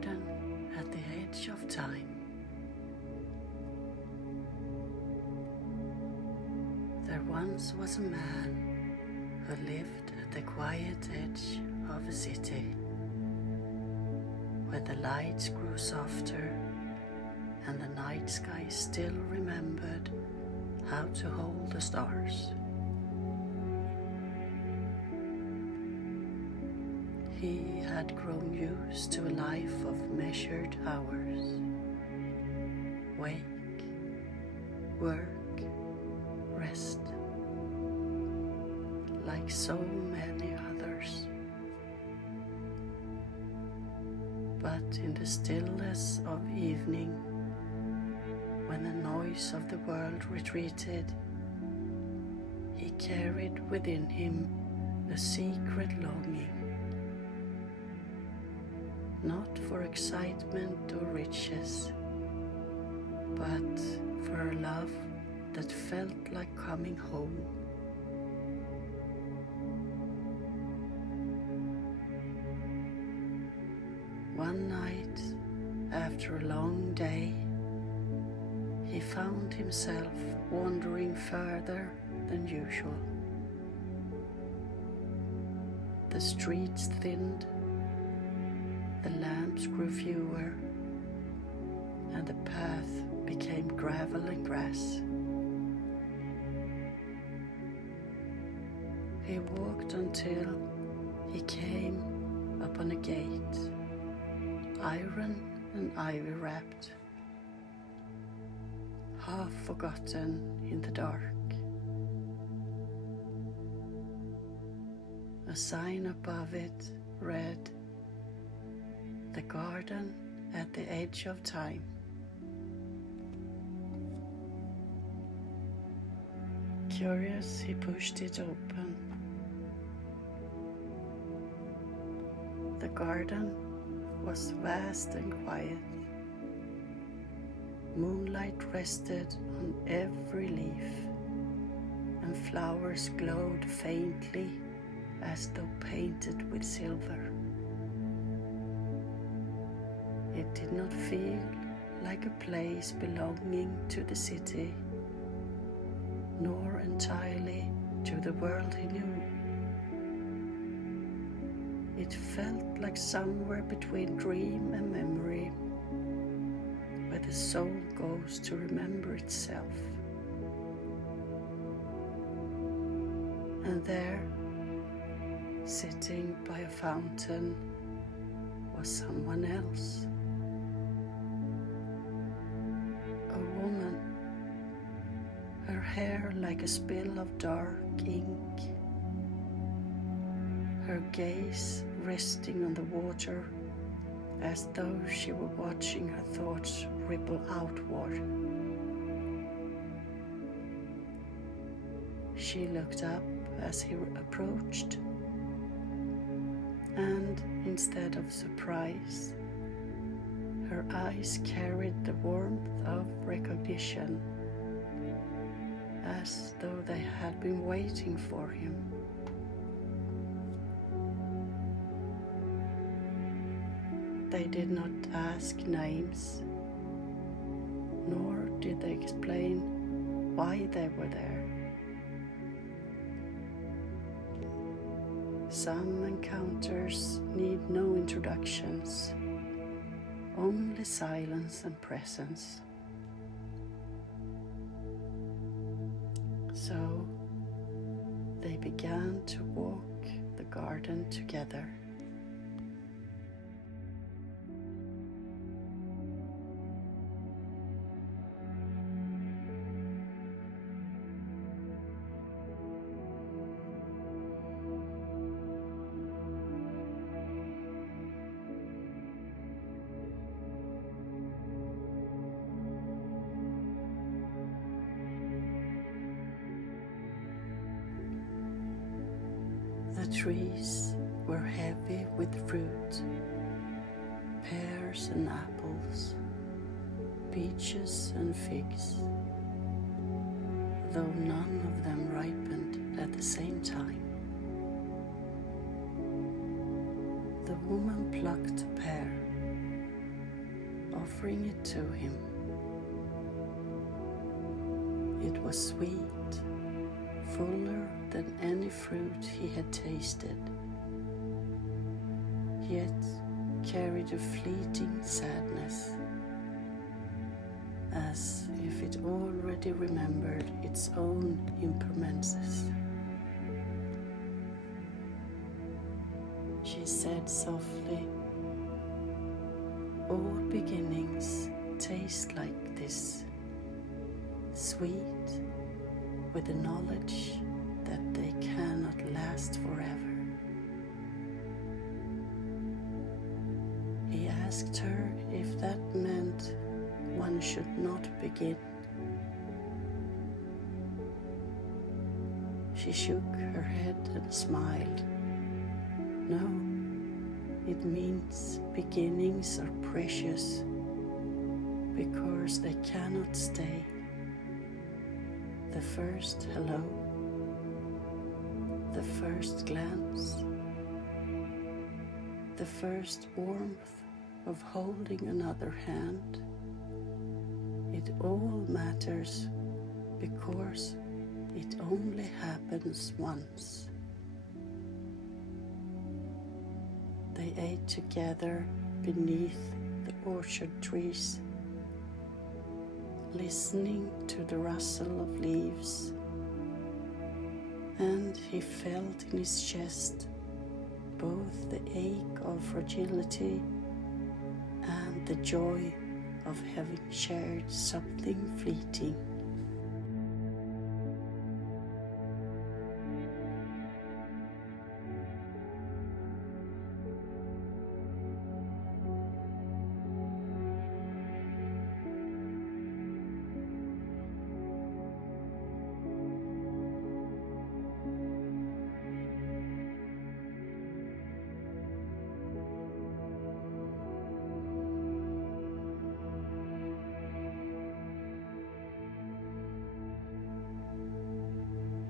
garden at the edge of time. There once was a man who lived at the quiet edge of a city, where the lights grew softer and the night sky still remembered how to hold the stars. He had grown used to a life of measured hours. Wake, work, rest, like so many others. But in the stillness of evening, when the noise of the world retreated, he carried within him a secret longing, not for excitement or riches, but for a love that felt like coming home. One night, after a long day, he found himself wandering further than usual. The streets thinned, the lamps grew fewer, and the path became gravel and grass. He walked until he came upon a gate, iron and ivy wrapped, half forgotten in the dark. A sign above it read, "The garden at the edge of time." Curious, he pushed it open. The garden was vast and quiet. Moonlight rested on every leaf, and flowers glowed faintly as though painted with silver. It did not feel like a place belonging to the city, nor entirely to the world he knew. It felt like somewhere between dream and memory, where the soul goes to remember itself. And there, sitting by a fountain, was someone else. A woman, her hair like a spill of dark ink, her gaze resting on the water as though she were watching her thoughts ripple outward. She looked up as he approached, and instead of surprise, her eyes carried the warmth of recognition, as though they had been waiting for him. They did not ask names, nor did they explain why they were there. Some encounters need no introductions, only silence and presence. So they began to walk the garden together. The trees were heavy with fruit, pears and apples, peaches and figs, though none of them ripened at the same time. The woman plucked a pear, offering it to him. It was sweet, fuller than any fruit he had tasted, yet carried a fleeting sadness, as if it already remembered its own impermanences. She said softly, "All beginnings taste like this, sweet with the knowledge that they cannot last forever." He asked her if that meant one should not begin. She shook her head and smiled. "No, it means beginnings are precious because they cannot stay. The first hello, the first glance, the first warmth of holding another hand, it all matters because it only happens once." They ate together beneath the orchard trees, listening to the rustle of leaves, and he felt in his chest both the ache of fragility and the joy of having shared something fleeting.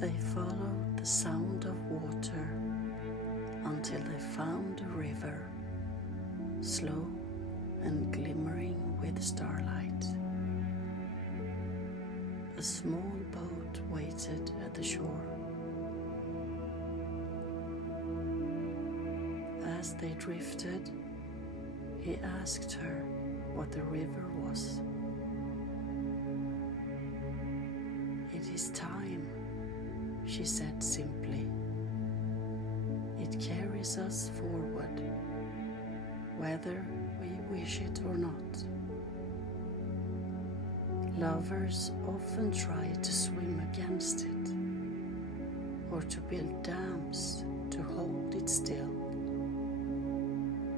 They followed the sound of water until they found a river, slow and glimmering with starlight. A small boat waited at the shore. As they drifted, he asked her what the river was. "It is time," she said simply. "It carries us forward, whether we wish it or not. Lovers often try to swim against it, or to build dams to hold it still.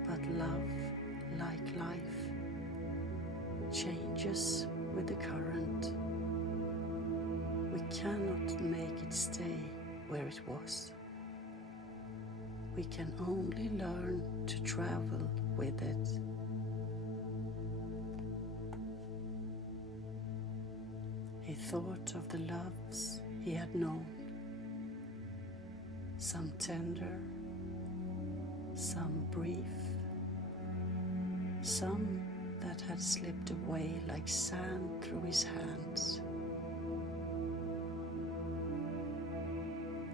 But love, like life, changes with the current. We cannot make it stay where it was. We can only learn to travel with it." He thought of the loves he had known, some tender, some brief, some that had slipped away like sand through his hands.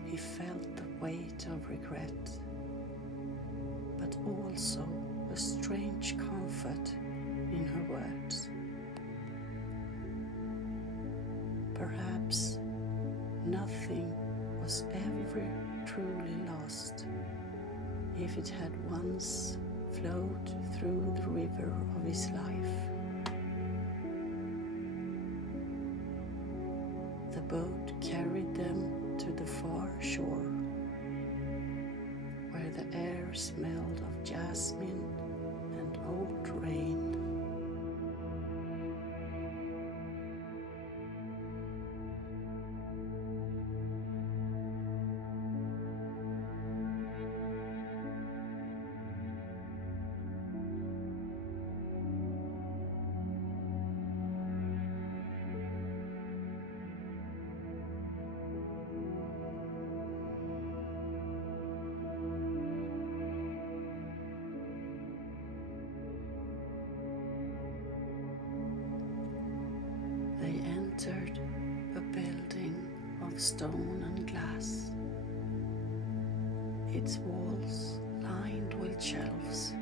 He felt the weight of regret, but also a strange comfort in her words. Perhaps nothing was ever truly lost if it had once flowed through the river of his life. The boat carried them to the far shore, where the air smelled of jasmine and old rain. stone and glass, its walls lined with shelves.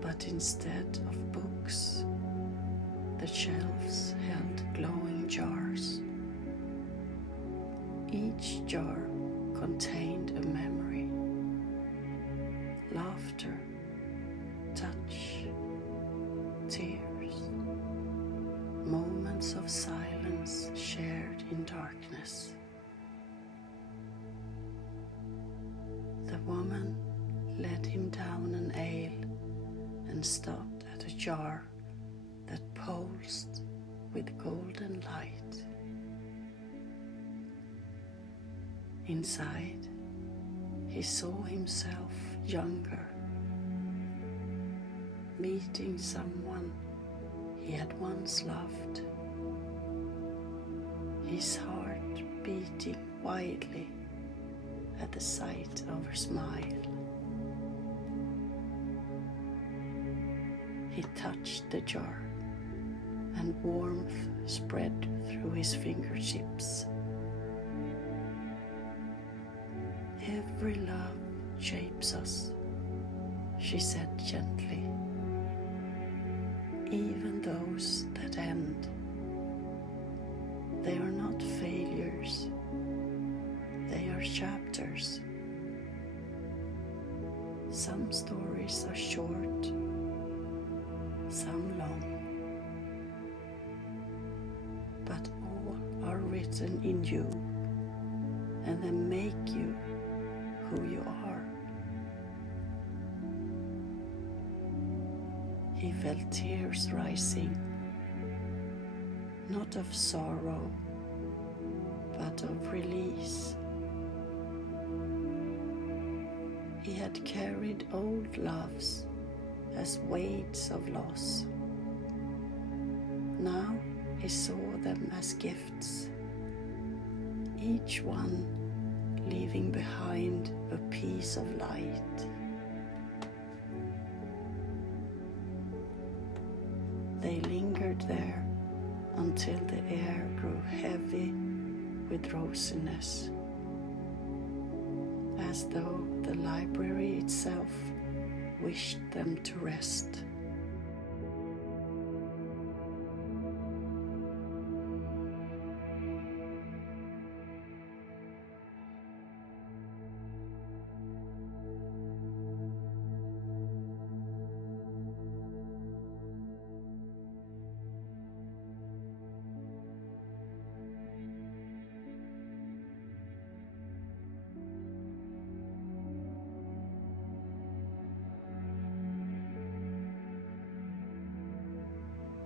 But instead of books, the shelves held glowing jars. Each jar contained a memory, laughter, touch, tears, moments of silence shared in darkness. The woman led him down an aisle and stopped at a jar that pulsed with golden light. Inside, he saw himself younger, meeting someone he had once loved, his heart beating wildly at the sight of her smile. He touched the jar, and warmth spread through his fingertips. Every love shapes us, she said gently, even those that end. They are not failures, they are chapters. Some stories are short, some long, but all are written in you, and they make you who you are. He felt tears rising, not of sorrow, but of release. He had carried old loves as weights of loss. Now he saw them as gifts, each one leaving behind a piece of light. They lingered there until the air grew heavy with rosiness, as though the library itself wished them to rest.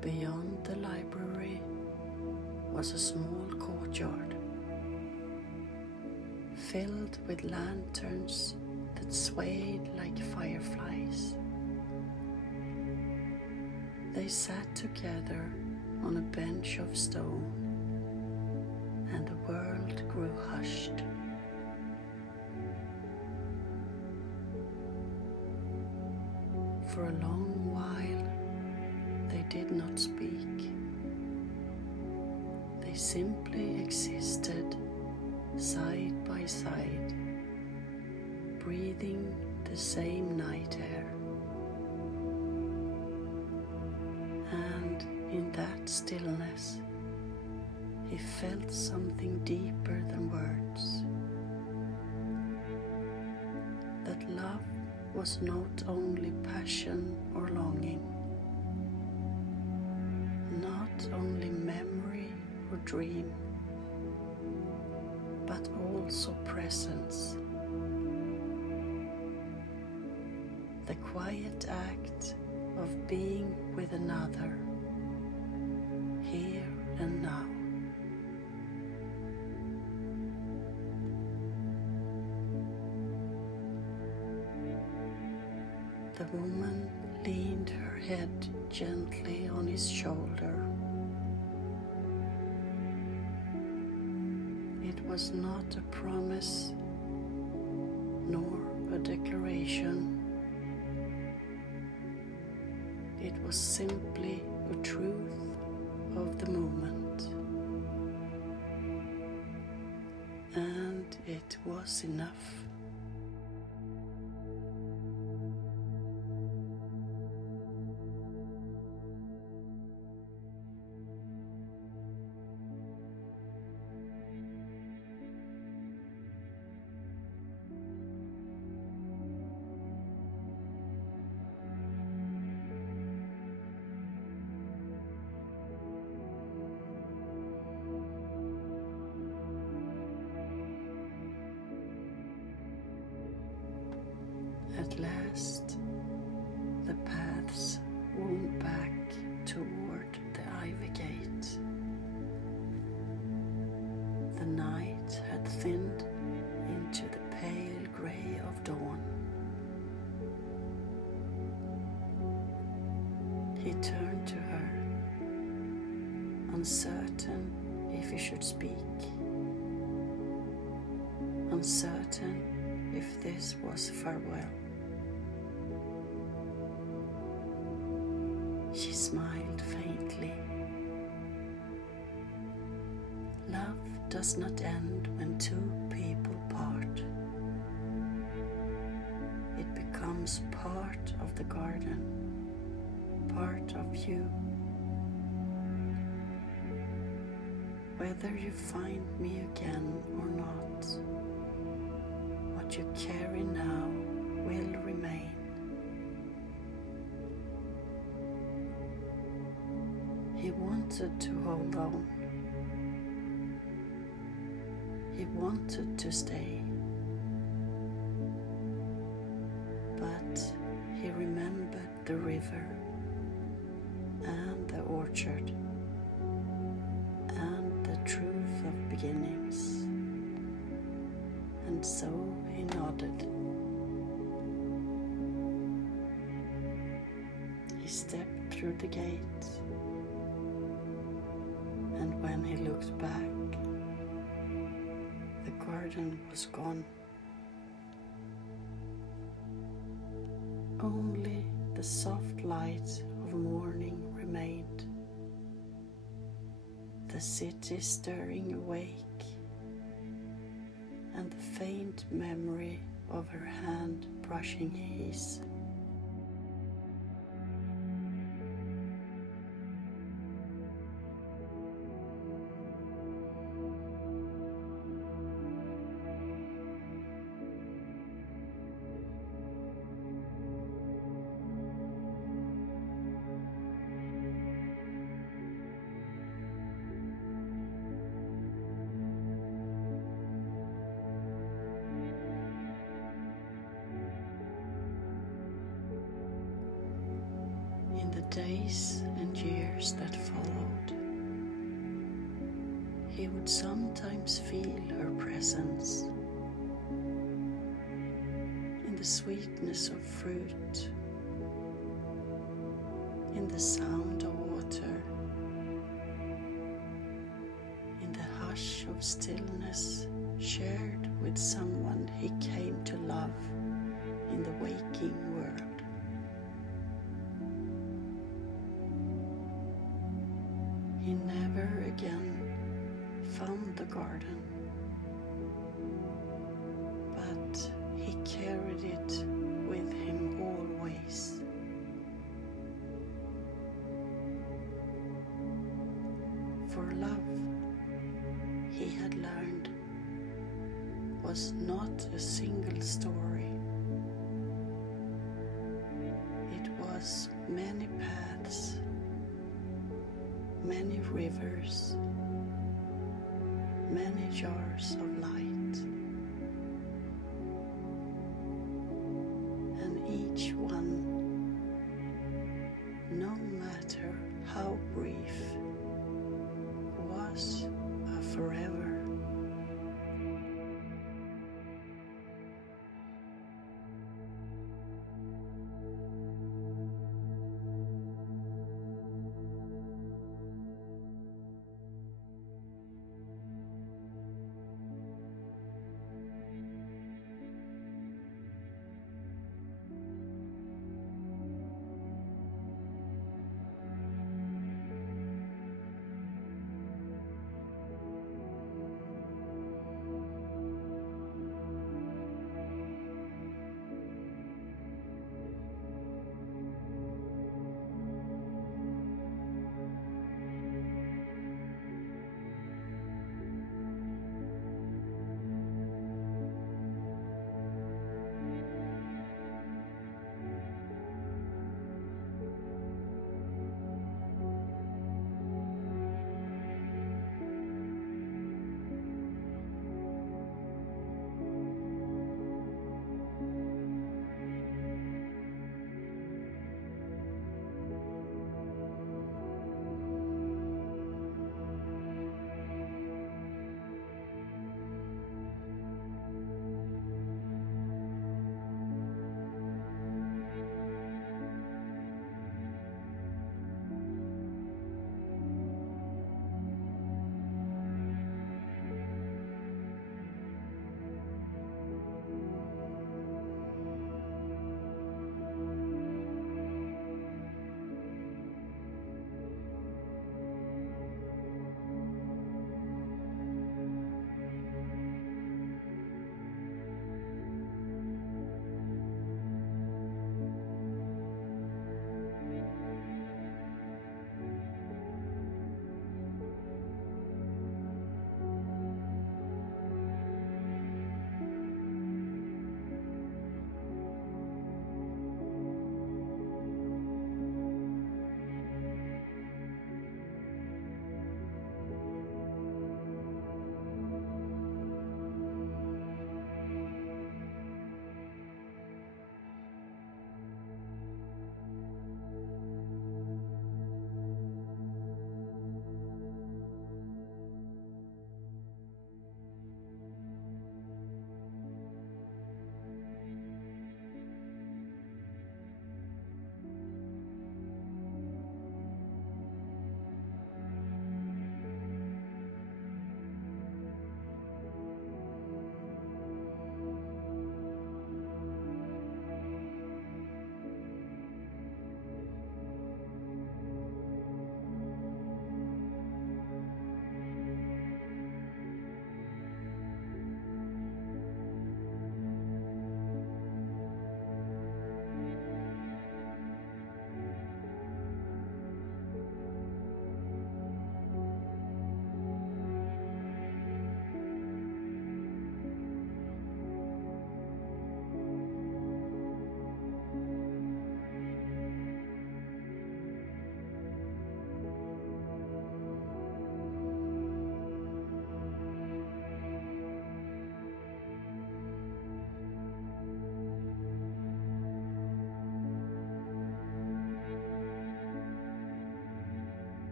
Beyond the library was a small courtyard, filled with lanterns that swayed like fireflies. They sat together on a bench of stone, and the world grew hushed. For a long while, they did not speak. They simply existed side by side, breathing the same night air. And in that stillness, he felt something deeper than words. That love was not only passion or longing, not only memory or dream, but also presence. The quiet act of being with another, here and now. The woman leaned her head gently on his shoulder. It was not a promise, nor a declaration. It was simply a truth of the moment. and it was enough. At last, the paths wound back toward the ivy gate. The night had thinned into the pale grey of dawn. He turned to her, uncertain if he should speak, uncertain if this was farewell. She smiled faintly. Love does not end when two people part. It becomes part of the garden, part of you. Whether you find me again or not, what you carry now will remain. He wanted to hold on. He wanted to stay. But he remembered the river and the orchard and the truth of beginnings. And so he nodded. He stepped through the gate. And when he looked back, the garden was gone. Only the soft light of morning remained, the city stirring awake, and the faint memory of her hand brushing his. In the days and years that followed, he would sometimes feel her presence in the sweetness of fruit, in the sound of water, in the hush of stillness shared with someone he came to love in the waking world. He never again found the garden, but he carried it with him always. For love, he had learned, was not a single story. It was many paths, many rivers, many jars of light.